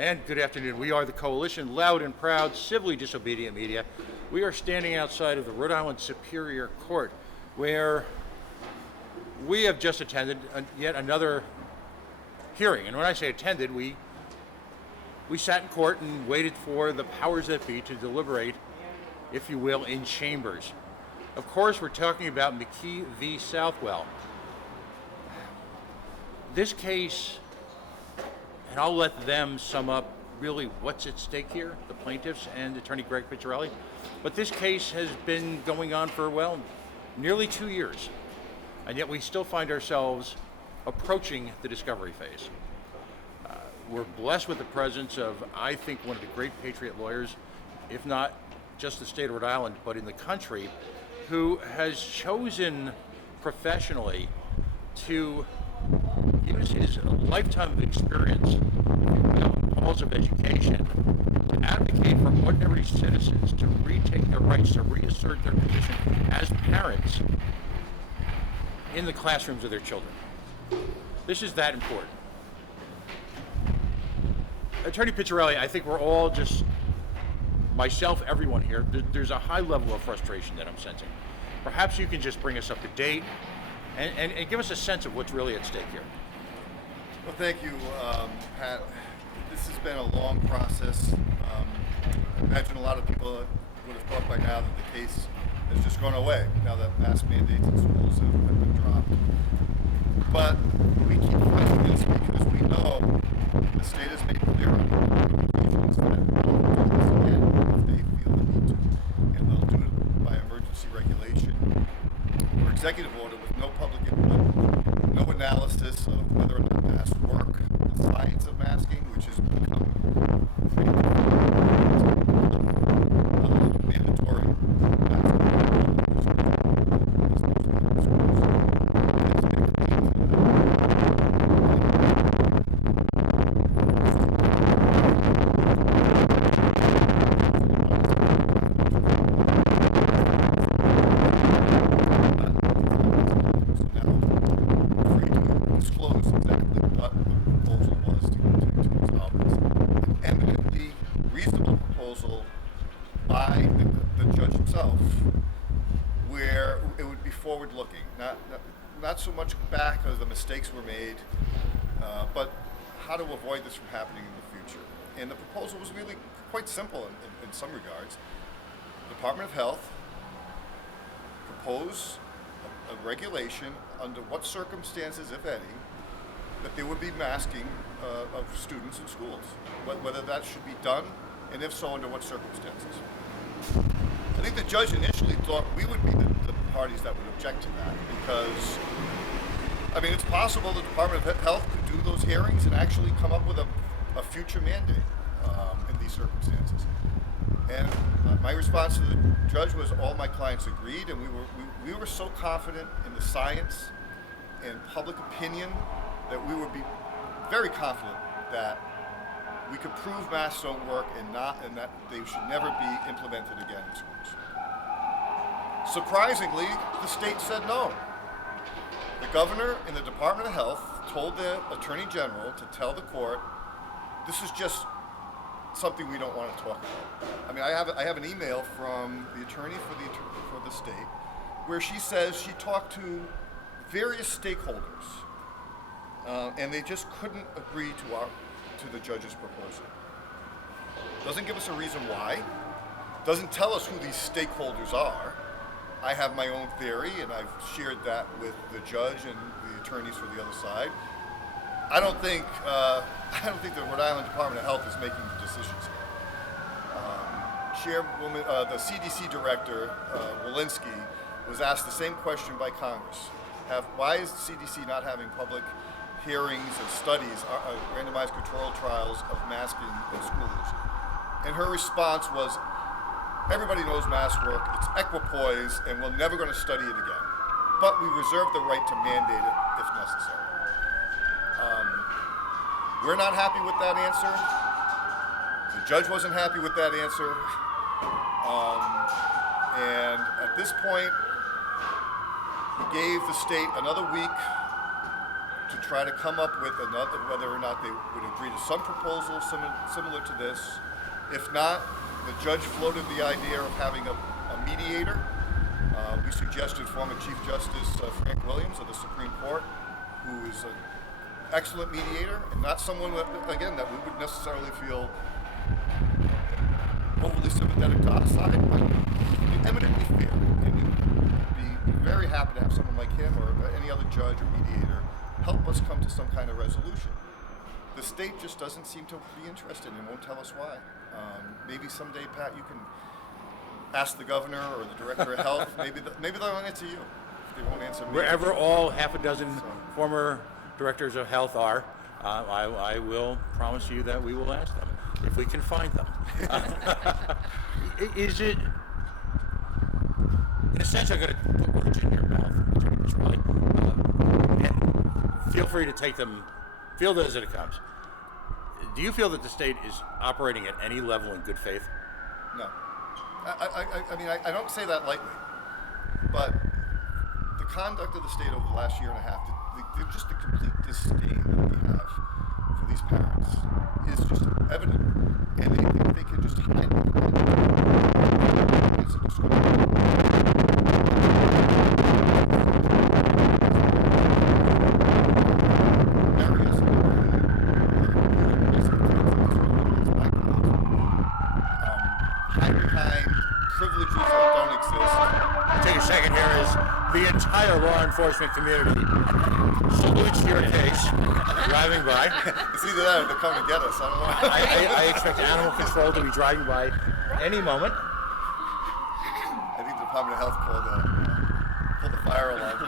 And good afternoon. We are the Coalition, loud and proud, civilly disobedient media. We are standing outside of the Rhode Island Superior Court, where we have just attended yet another hearing. And when I say attended, we sat in court and waited for the powers that be to deliberate, if you will, in chambers. Of course, we're talking about McKee v. Southwell. This case, and I'll let them sum up really what's at stake here, the plaintiffs and Attorney Greg Picciarelli. But this case has been going on for, well, nearly 2 years. And yet we still find ourselves approaching the discovery phase. We're blessed with the presence of, I think, one of the great patriot lawyers, if not just the state of Rhode Island, but in the country, who has chosen professionally to use his lifetime of experience in halls of education to advocate for ordinary citizens to retake their rights, to reassert their position as parents in the classrooms of their children. This is that important. Attorney Picciarelli, I think we're all just, myself, everyone here, there's a high level of frustration that I'm sensing. Perhaps you can just bring us up to date and give us a sense of what's really at stake here. Well, thank you, Pat. This has been a long process. I imagine a lot of people would have thought by now that the case has just gone away, now that mask mandates in schools have been dropped. But we keep fighting this because we know the state has made clear on occasions that they'll do this again if they feel the need to. And they'll do it by emergency regulation or executive order with no public input, no analysis of whether or not masks work, the science of masking, which has become mandatory forward-looking, not so much back as the mistakes were made, but how to avoid this from happening in the future. And the proposal was really quite simple in some regards. The Department of Health proposed a regulation under what circumstances, if any, that there would be masking of students in schools, whether that should be done, and if so, under what circumstances. I think the judge initially thought we would be the parties that would object to that because, I mean, it's possible the Department of Health could do those hearings and actually come up with a future mandate in these circumstances. And my response to the judge was all my clients agreed, and we were so confident in the science and public opinion that we would be very confident that we could prove masks don't work and that they should never be implemented again in schools. Surprisingly, the state said no. The governor and the Department of Health told the Attorney General to tell the court, this is just something we don't want to talk about. I mean, I have an email from the attorney for the state where she says she talked to various stakeholders and they just couldn't agree to the judge's proposal. Doesn't give us a reason why. Doesn't tell us who these stakeholders are. I have my own theory, and I've shared that with the judge and the attorneys for the other side. I don't think the Rhode Island Department of Health is making the decisions here. Chairwoman, the CDC director, Walensky, was asked the same question by Congress. Why is the CDC not having public hearings and studies, randomized control trials of masking in schools? And her response was, everybody knows masks work, it's equipoise, and we're never going to study it again. But we reserve the right to mandate it if necessary. We're not happy with that answer. The judge wasn't happy with that answer. And at this point, he gave the state another week to try to come up with another, whether or not they would agree to some proposal similar to this. If not, the judge floated the idea of having a mediator. We suggested former Chief Justice Frank Williams of the Supreme Court, who is an excellent mediator, and not someone that, again, that we would necessarily feel overly sympathetic to our side, but eminently fair. And we'd be very happy to have someone like him or any other judge or mediator help us come to some kind of resolution. The state just doesn't seem to be interested and won't tell us why. Maybe someday, Pat, you can ask the governor or the director of health. Maybe they'll answer you. They won't answer me. Wherever all half a dozen former directors of health are, I will promise you that we will ask them if we can find them. Is it, in a sense, I'm going to put words in your mouth, Attorney Michelli, and feel free to take them, field it as it comes. Do you feel that the state is operating at any level in good faith? No. I mean, I don't say that lightly, but the conduct of the state over the last year and a half, just the complete disdain that we have for these parents is just evident, and they think they can just hide it. It's a disgrace. Privileges that don't exist. Take a second here as the entire law enforcement community salutes your case, driving by. It's either that or they're coming to get us. I don't know. I expect animal control to be driving by any moment. I think the Department of Health pulled the fire alarm.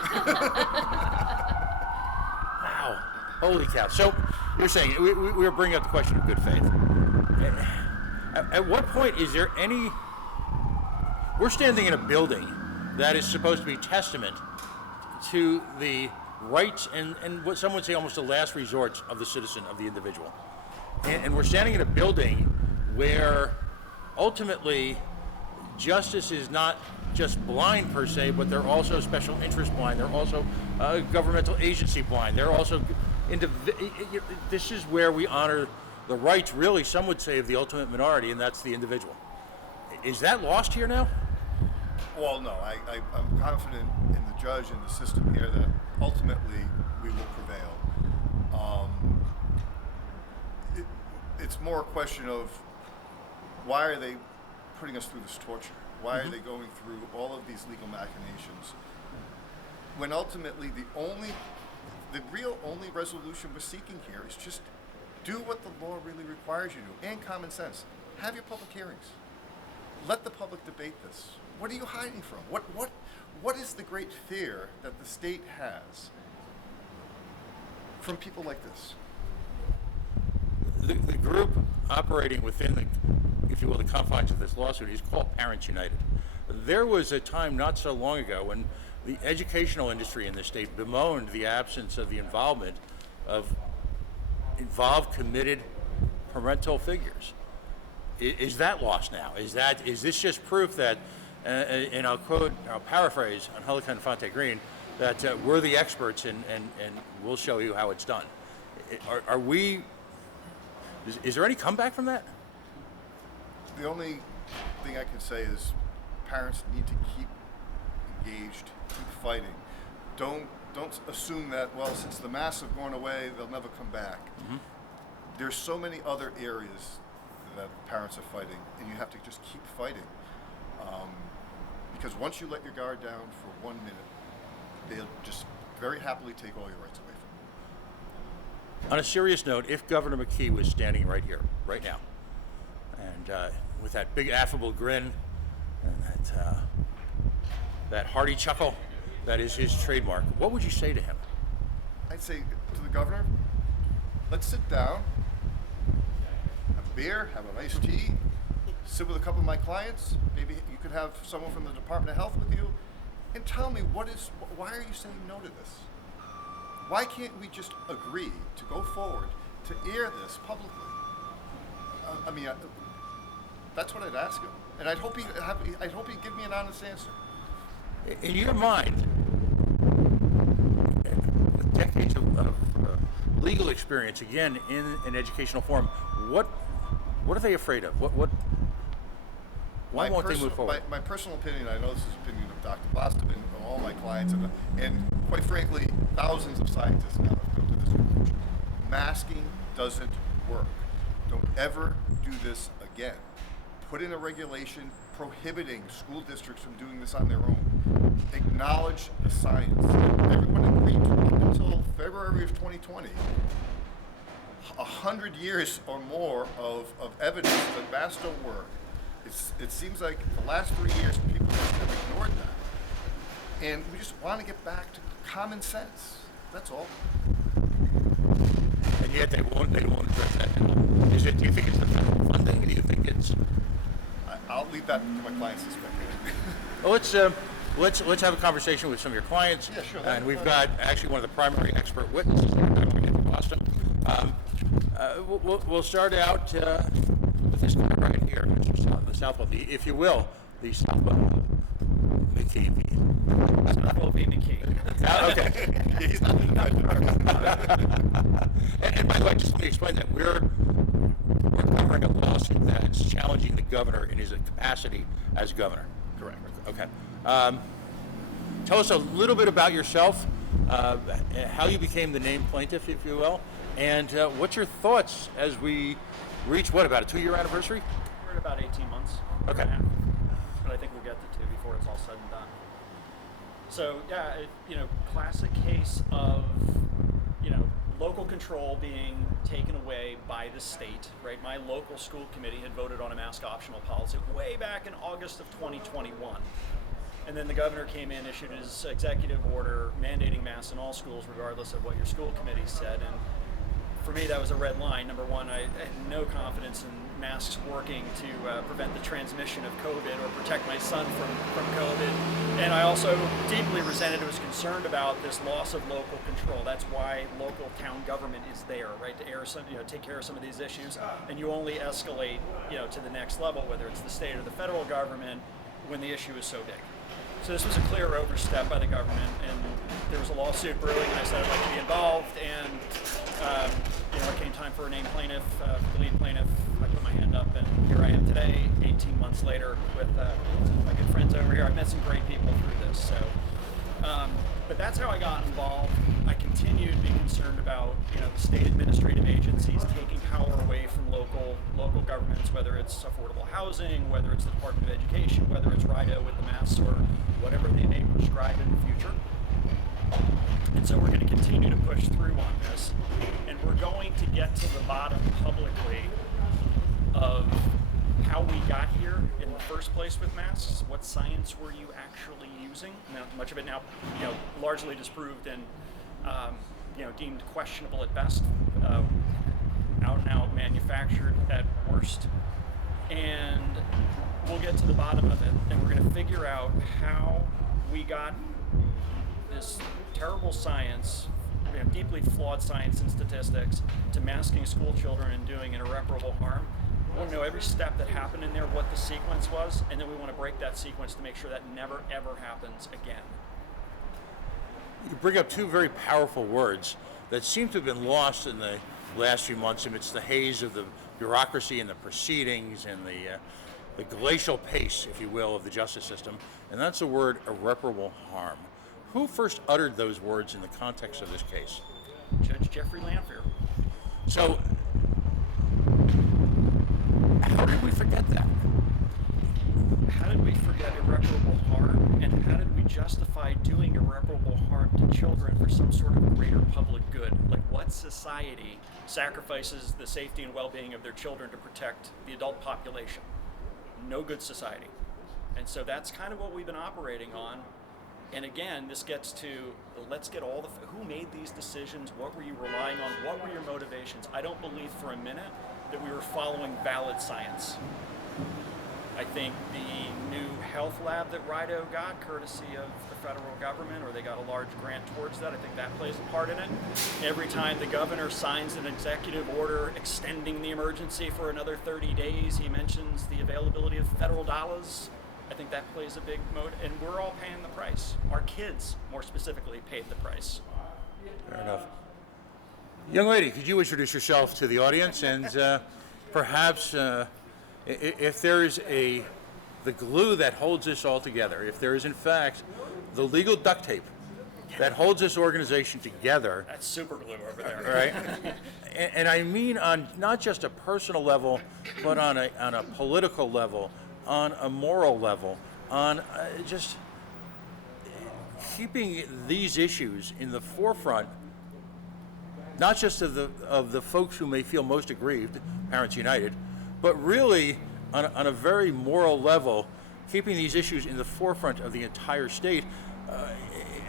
Wow. Holy cow. So you're saying, we were bringing up the question of good faith. At what point is there any... We're standing in a building that is supposed to be testament to the rights and what some would say almost the last resort of the citizen, of the individual. And we're standing in a building where ultimately justice is not just blind per se, but they're also special interest blind. They're also governmental agency blind. They're also, this is where we honor the rights, really, some would say, of the ultimate minority, and that's the individual. Is that lost here now? Well, no. I'm confident in the judge and the system here that ultimately we will prevail. It's more a question of why are they putting us through this torture? Why are they going through all of these legal machinations? When ultimately the real only resolution we're seeking here is just do what the law really requires you to, and common sense. Have your public hearings. Let the public debate this. What are you hiding from? What is the great fear that the state has from people like this? The group operating within the, if you will, the confines of this lawsuit is called Parents United. There was a time not so long ago when the educational industry in the state bemoaned the absence of the involvement of involved, committed parental figures. Is that lost now? Is this just proof that, and I'll paraphrase on Helican Fonte Green, that we're the experts and we'll show you how it's done? Are we? Is there any comeback from that? The only thing I can say is parents need to keep engaged, keep fighting. Don't assume that, well, since the masks have gone away, they'll never come back. Mm-hmm. There's so many other areas that parents are fighting, and you have to just keep fighting. Because once you let your guard down for 1 minute, they'll just very happily take all your rights away from you. On a serious note, if Governor McKee was standing right here, right now, and with that big affable grin and that hearty chuckle that is his trademark, what would you say to him? I'd say to the governor, let's sit down, have a beer, have an iced tea, sit with a couple of my clients. Maybe you could have someone from the Department of Health with you, and tell me why are you saying no to this? Why can't we just agree to go forward to air this publicly? That's what I'd ask him, and I'd hope he'd give me an honest answer. In your mind, with decades ton of legal experience, again, in an educational forum. What are they afraid of? Why won't they move forward? My personal opinion, I know this is the opinion of Dr. Boston and all my clients, and quite frankly, thousands of scientists now have come to this conclusion. Masking doesn't work. Don't ever do this again. Put in a regulation prohibiting school districts from doing this on their own. Acknowledge the science. Everyone agreed to up until February of 2020. 100 years or more of evidence that masks don't work. It seems like the last 3 years people just have ignored that. And we just want to get back to common sense. That's all. And yet they won't address that. Do you think it's the federal funding? Do you think it's... I'll leave that to my clients to speculate. Well, let's have a conversation with some of your clients. Yeah, sure. And we've got actually one of the primary expert witnesses here, Dr. Anthony Boston. We'll start out with this guy right here, the Southwell, if you will, the Southwell McKee. Southwell v. McKee. Okay. He's not and by the way, just let me explain that we're covering a lawsuit that's challenging the governor in his capacity as governor. correct. Okay. Tell us a little bit about yourself, how you became the named plaintiff, if you will, and what's your thoughts as we reach, about a 2-year anniversary? We're at about 18 months. Okay. But I think we'll get to 2 before it's all said and done. So, yeah, classic case of, local control being taken away by the state, right? My local school committee had voted on a mask optional policy way back in August of 2021. And then the governor came in, issued his executive order mandating masks in all schools, regardless of what your school committee said. And for me, that was a red line. Number one, I had no confidence in masks working to prevent the transmission of COVID or protect my son from COVID. And I also deeply resented and was concerned about this loss of local control. That's why local town government is there, right, to take care of some of these issues. And you only escalate, to the next level, whether it's the state or the federal government, when the issue is so big. So this was a clear overstep by the government, and there was a lawsuit brewing, and I said I'd like to be involved, and it came time for a named plaintiff, the lead plaintiff. I put my hand up, and here I am today, 18 months later, with my good friends over here. I've met some great people through this, so. But that's how I got involved. I continued to be concerned about, the state administrative agencies taking power away from local governments, whether it's affordable housing, whether it's the Department of Education, whether it's Rhode with the masks, or whatever they may prescribe in the future. And so we're going to continue to push through on this, and we're going to get to the bottom publicly of how we got here in the first place with masks. What science were you actually using? Now, much of it now, largely disproved and deemed questionable at best, out and out manufactured at worst. And we'll get to the bottom of it, and we're going to figure out how we got this terrible science, deeply flawed science and statistics, to masking school children and doing irreparable harm. We want to know every step that happened in there, what the sequence was, and then we want to break that sequence to make sure that never, ever happens again. You bring up two very powerful words that seem to have been lost in the last few months amidst the haze of the bureaucracy and the proceedings and the glacial pace, if you will, of the justice system, and that's the word irreparable harm. Who first uttered those words in the context of this case? Judge Jeffrey Lanphier. So, how did we forget that? How did we forget irreparable harm, and how did we justify doing irreparable harm to children for some sort of greater public good? Like, what society sacrifices the safety and well-being of their children to protect the adult population? No good society. And so that's kind of what we've been operating on. And again, this gets to, let's get all who made these decisions, what were you relying on, what were your motivations? I don't believe for a minute that we were following valid science. I think the new health lab that Rhode got, courtesy of the federal government, or they got a large grant towards that, I think that plays a part in it. Every time the governor signs an executive order extending the emergency for another 30 days, he mentions the availability of federal dollars. I think that plays a big mode, and we're all paying the price. Our kids, more specifically, paid the price. Fair enough. Young lady, could you introduce yourself to the audience and perhaps if there is the glue that holds this all together, if there is in fact the legal duct tape that holds this organization together. That's super glue over there. Right? and I mean on not just a personal level, but on a political level, on a moral level, on just keeping these issues in the forefront, not just of the folks who may feel most aggrieved, Parents United, but really on a very moral level, keeping these issues in the forefront of the entire state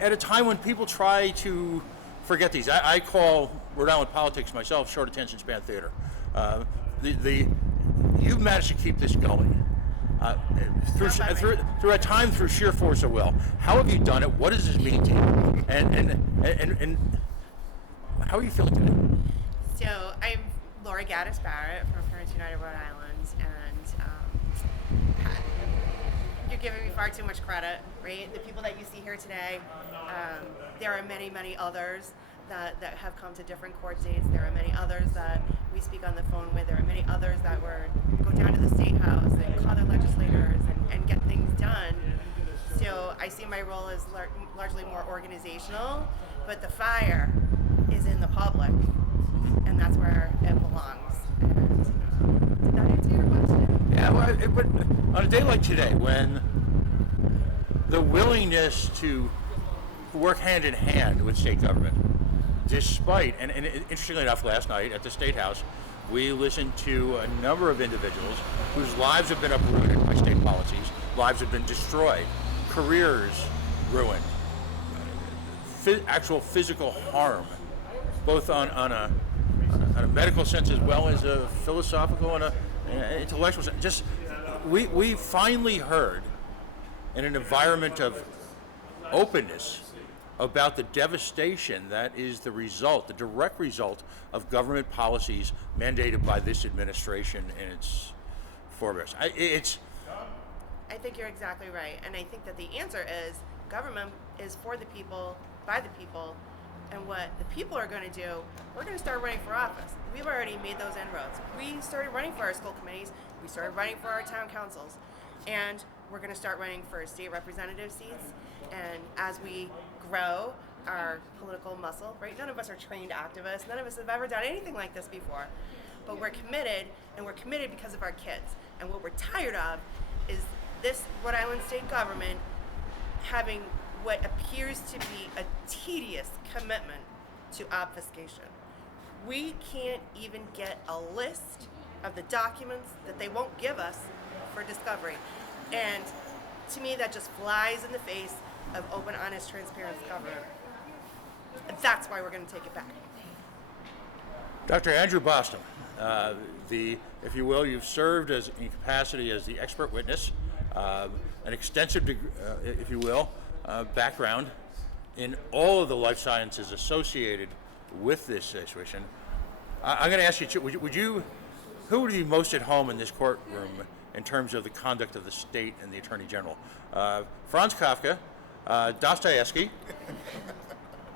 at a time when people try to forget these. I call Rhode Island politics myself short attention span theater. You've managed to keep this going through a time through sheer force of will. How have you done it? What does this mean to you? And how are you feeling today? So I'm Laura Gaddis Barrett from Parents United Rhode Island, and you're giving me far too much credit, right? The people that you see here today, there are many, many others that have come to different court dates. There are many others that we speak on the phone with. There are many others that go down to the State House and call their legislators and get things done. So I see my role as largely more organizational, but the fire is in the public, and that's where it belongs. And, did that answer your question? Yeah, well, but on a day like today, when the willingness to work hand in hand with state government, despite, and interestingly enough, last night at the State House, we listened to a number of individuals whose lives have been uprooted by state policies, lives have been destroyed, careers ruined, actual physical harm, both on a medical sense as well as a philosophical and an intellectual sense. Just we finally heard in an environment of openness about the devastation that is the direct result of government policies mandated by this administration and its forebears. I think you're exactly right, and I think that the answer is government is for the people, by the people, and what the people are going to do, we're going to start running for office. We've already made those inroads. We started running for our school committees, we started running for our town councils, and we're going to start running for state representative seats. And as we grow our political muscle, right? None of us are trained activists. None of us have ever done anything like this before. But we're committed, and we're committed because of our kids. And what we're tired of is this Rhode Island state government having what appears to be a tedious commitment to obfuscation. We can't even get a list of the documents that they won't give us for discovery. And to me, that just flies in the face of open, honest, transparent government. That's why we're going to take it back. Dr. Andrew Boston, if you will, you've served in capacity as the expert witness, an extensive, if you will, background in all of the life sciences associated with this situation. I'm going to ask you, who would be most at home in this courtroom in terms of the conduct of the state and the Attorney General? Franz Kafka, Dostoevsky,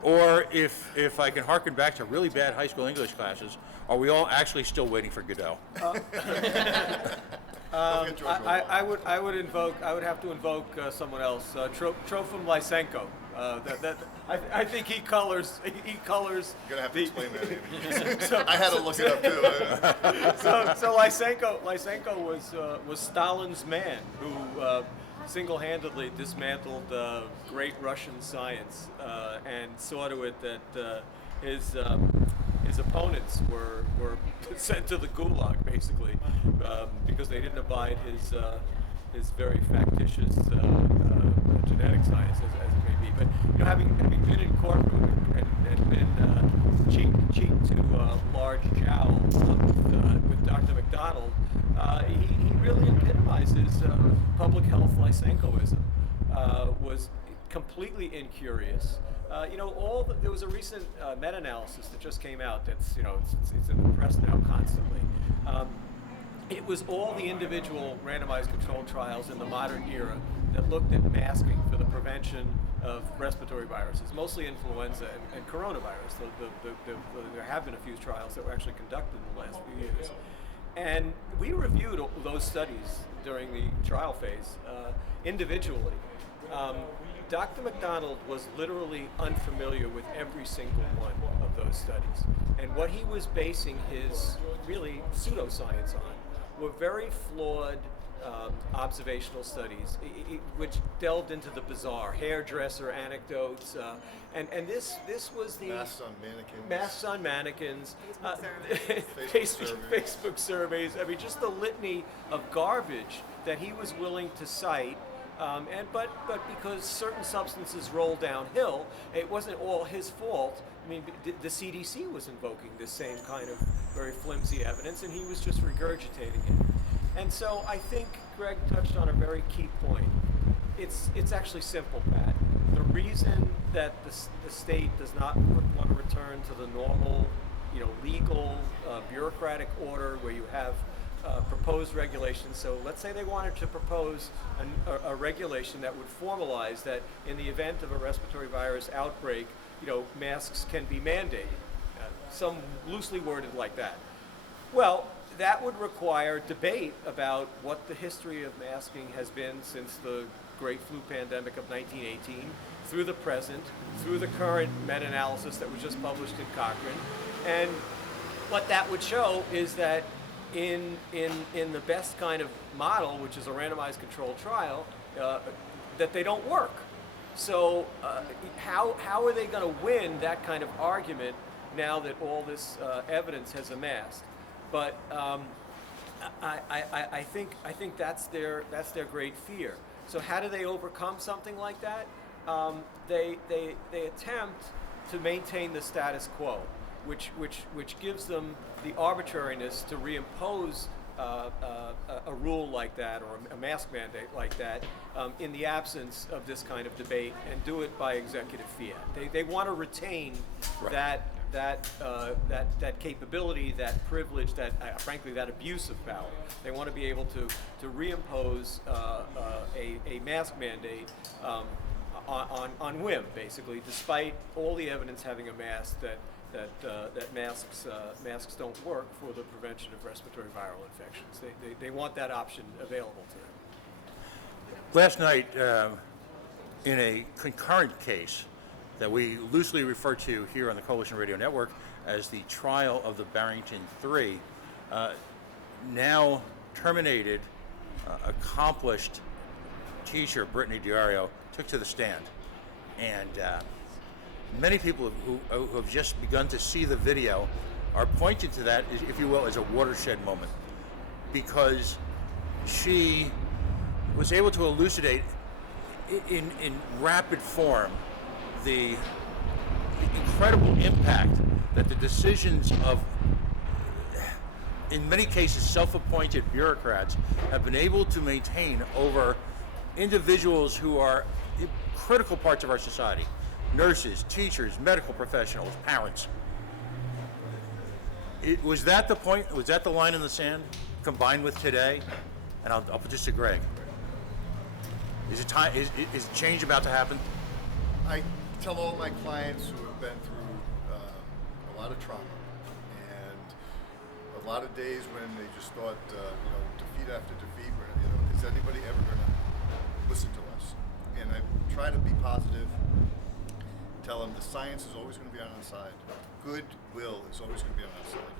or if I can harken back to really bad high school English classes, are we all actually still waiting for Godot? I would have to invoke someone else, Trofim Lysenko. I think he colors. You're gonna have to explain that. So, I had to look it up too. so Lysenko was Stalin's man who single-handedly dismantled great Russian science and saw to it that his opponents were sent to the gulag, basically, because they didn't abide his very factitious genetic science, as it may be. But having been in courtroom and been cheek to large jowl with Dr. McDonald, he really epitomizes public health Lysenkoism. Was completely incurious. There was a recent meta-analysis that just came out that's, it's in the press now constantly. It was all the individual randomized controlled trials in the modern era that looked at masking for the prevention of respiratory viruses, mostly influenza and coronavirus. There have been a few trials that were actually conducted in the last few years. And we reviewed those studies during the trial phase individually. Dr. McDonald was literally unfamiliar with every single one of those studies. And what he was basing his really pseudoscience on were very flawed observational studies, which delved into the bizarre, hairdresser anecdotes, and this was the masks on mannequins, Facebook surveys. I mean, just the litany of garbage that he was willing to cite. But because certain substances roll downhill, it wasn't all his fault. I mean, the CDC was invoking this same kind of very flimsy evidence, and he was just regurgitating it. And so I think Greg touched on a very key point. It's actually simple, Pat. The reason that the state does not want to return to the normal, legal bureaucratic order where you have proposed regulations. So let's say they wanted to propose a regulation that would formalize that in the event of a respiratory virus outbreak, masks can be mandated. Some loosely worded like that. Well, that would require debate about what the history of masking has been since the Great Flu Pandemic of 1918, through the present, through the current meta-analysis that was just published in Cochrane. And what that would show is that in the best kind of model, which is a randomized controlled trial, that they don't work. So how are they going to win that kind of argument now that all this evidence has amassed? But I think that's their great fear. So how do they overcome something like that? They attempt to maintain the status quo, which gives them the arbitrariness to reimpose a rule like that or a mask mandate like that in the absence of this kind of debate, and do it by executive fiat. They want to retain that capability, that privilege, that frankly that abuse of power. They want to be able to reimpose a mask mandate on whim, basically, despite all the evidence having amassed that masks don't work for the prevention of respiratory viral infections. They want that option available to them. Last night, in a concurrent case that we loosely refer to here on the Coalition Radio Network as the trial of the Barrington Three, now terminated, accomplished teacher Brittany Diario took to the stand. And many people who have just begun to see the video are pointing to that, if you will, as a watershed moment, because she was able to elucidate in rapid form the incredible impact that the decisions of, in many cases, self-appointed bureaucrats have been able to maintain over individuals who are critical parts of our society: nurses, teachers, medical professionals, parents. Was that the point? Was that the line in the sand, combined with today? And I'll put this to Greg. Is it time? Is change about to happen? I tell all my clients who have been through a lot of trauma and a lot of days when they just thought, defeat after defeat. Is anybody ever going to listen to us? And I try to be positive. Tell them the science is always going to be on our side. Goodwill is always going to be on our side.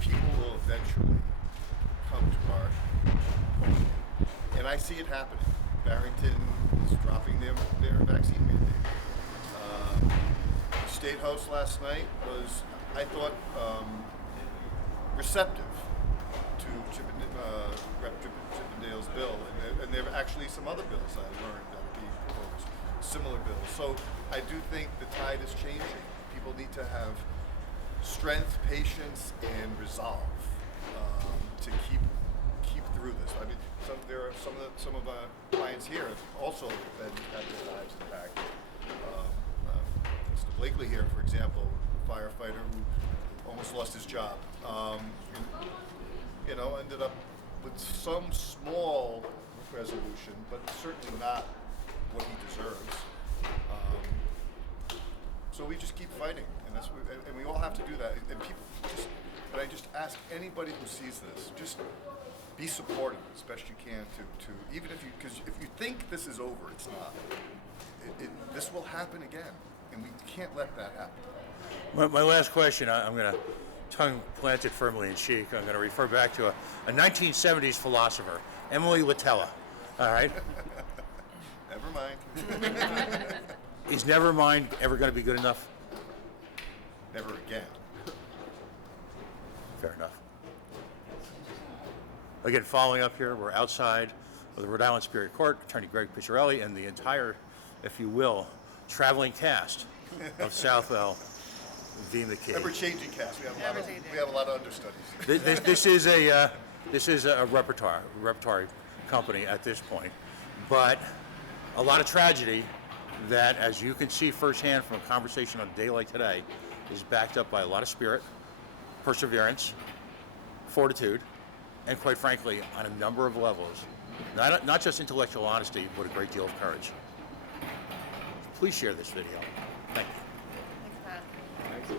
People will eventually come to our point. And I see it happening. Barrington is dropping their vaccine mandate. State House last night was, I thought, receptive to Rep. Chippendale's bill. And there are actually some other bills I learned that are being proposed, similar bills. So I do think the tide is changing. People need to have strength, patience, and resolve to keep through this. I mean, some of our clients here have also had their lives impacted. Mr. Blakely here, for example, a firefighter who almost lost his job. Ended up with some small resolution, but certainly not what he deserves. So we just keep fighting, and and we all have to do that. And people just, but I just ask anybody who sees this, just be supportive as best you can to even if you, because if you think this is over, it's not. This will happen again, and we can't let that happen. My last question, I'm going to tongue planted firmly in cheek. I'm going to refer back to a 1970s philosopher, Emily Littella. All right? Never mind. Is never mind ever going to be good enough? Never again. Fair enough. Again, following up here, we're outside of the Rhode Island Superior Court, Attorney Greg Picciarelli and the entire, if you will, traveling cast of Southwell v. McKay. Ever-changing cast. We have a lot of understudies. This is a repertory company at this point, but a lot of tragedy that, as you can see firsthand from a conversation on a day like today, is backed up by a lot of spirit, perseverance, fortitude, and quite frankly, on a number of levels, not just intellectual honesty, but a great deal of courage. Please share this video. Thank you.